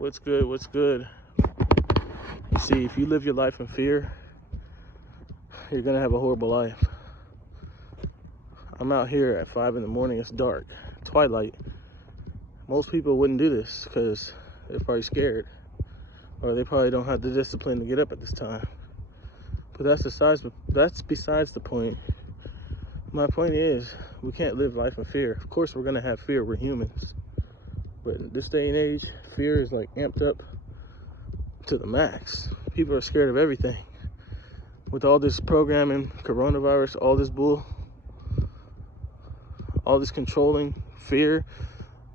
What's good? What's good? You see, if you live your life in fear, you're gonna have a horrible life. I'm out here at 5 in the morning. It's dark, twilight. Most people wouldn't do this because they're probably scared, or they probably don't have the discipline to get up at this time. But that's besides the point. My point is, we can't live life in fear. Of course, we're gonna have fear. We're humans. But in this day and age, fear is like amped up to the max. People are scared of everything. With all this programming, coronavirus, all this bull, all this controlling fear,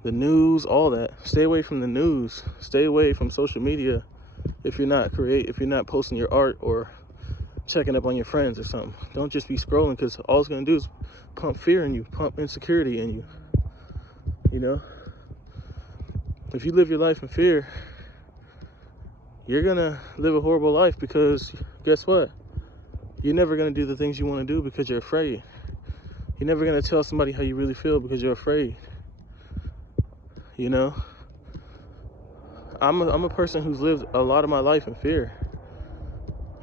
the news, all that. Stay away from the news. Stay away from social media if you're not posting your art or checking up on your friends or something. Don't just be scrolling, because all it's gonna do is pump fear in you, pump insecurity in you. You know? If you live your life in fear, you're gonna live a horrible life, because guess what? You're never gonna do the things you wanna do because you're afraid. You're never gonna tell somebody how you really feel because you're afraid. You know? I'm a person who's lived a lot of my life in fear.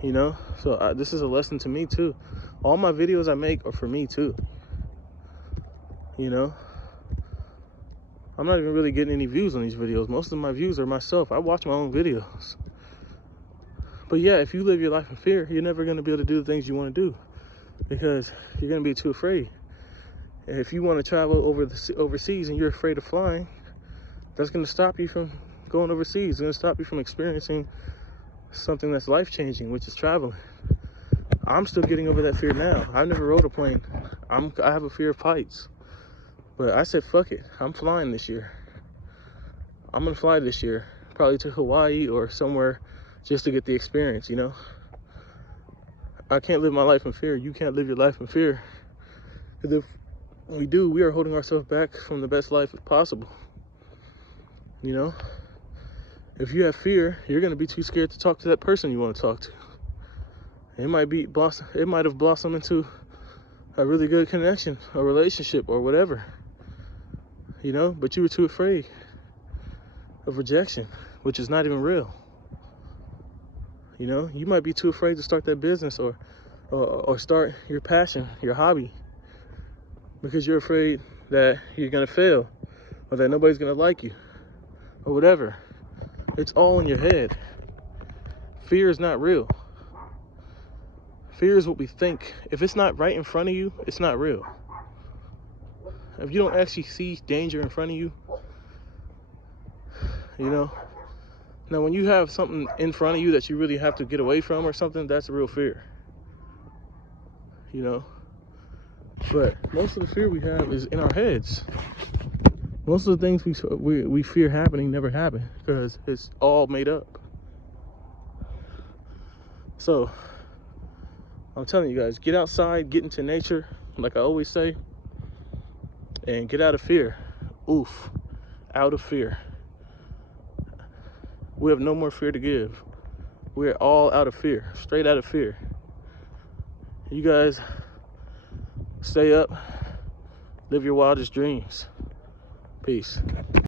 You know? So this is a lesson to me too. All my videos I make are for me too. You know? I'm not even really getting any views on these videos. Most of my views are myself. I watch my own videos. But yeah, if you live your life in fear, you're never going to be able to do the things you want to do, because you're going to be too afraid. And if you want to travel overseas and you're afraid of flying, that's going to stop you from going overseas. It's going to stop you from experiencing something that's life-changing, which is traveling. I'm still getting over that fear now. I've never rode a plane. I have a fear of heights. But I said, fuck it. I'm flying this year. I'm going to fly this year. Probably to Hawaii or somewhere just to get the experience, you know? I can't live my life in fear. You can't live your life in fear. Because if we do, we are holding ourselves back from the best life possible. You know? If you have fear, you're going to be too scared to talk to that person you want to talk to. It might have blossomed into a really good connection, a relationship, or whatever. You know, but you were too afraid of rejection, which is not even real. You know, you might be too afraid to start that business or start your passion, your hobby, because you're afraid that you're gonna fail, or that nobody's gonna like you, or whatever. It's all in your head. Fear is not real. Fear is what we think. If it's not right in front of you, it's not real. If you don't actually see danger in front of you, you know. Now, when you have something in front of you that you really have to get away from or something, that's a real fear. You know. But most of the fear we have is in our heads. Most of the things we fear happening never happen because it's all made up. So, I'm telling you guys, get outside, get into nature, like I always say, and get out of fear. Oof, out of fear. We have no more fear to give. We're all out of fear, straight out of fear. You guys stay up, live your wildest dreams. Peace.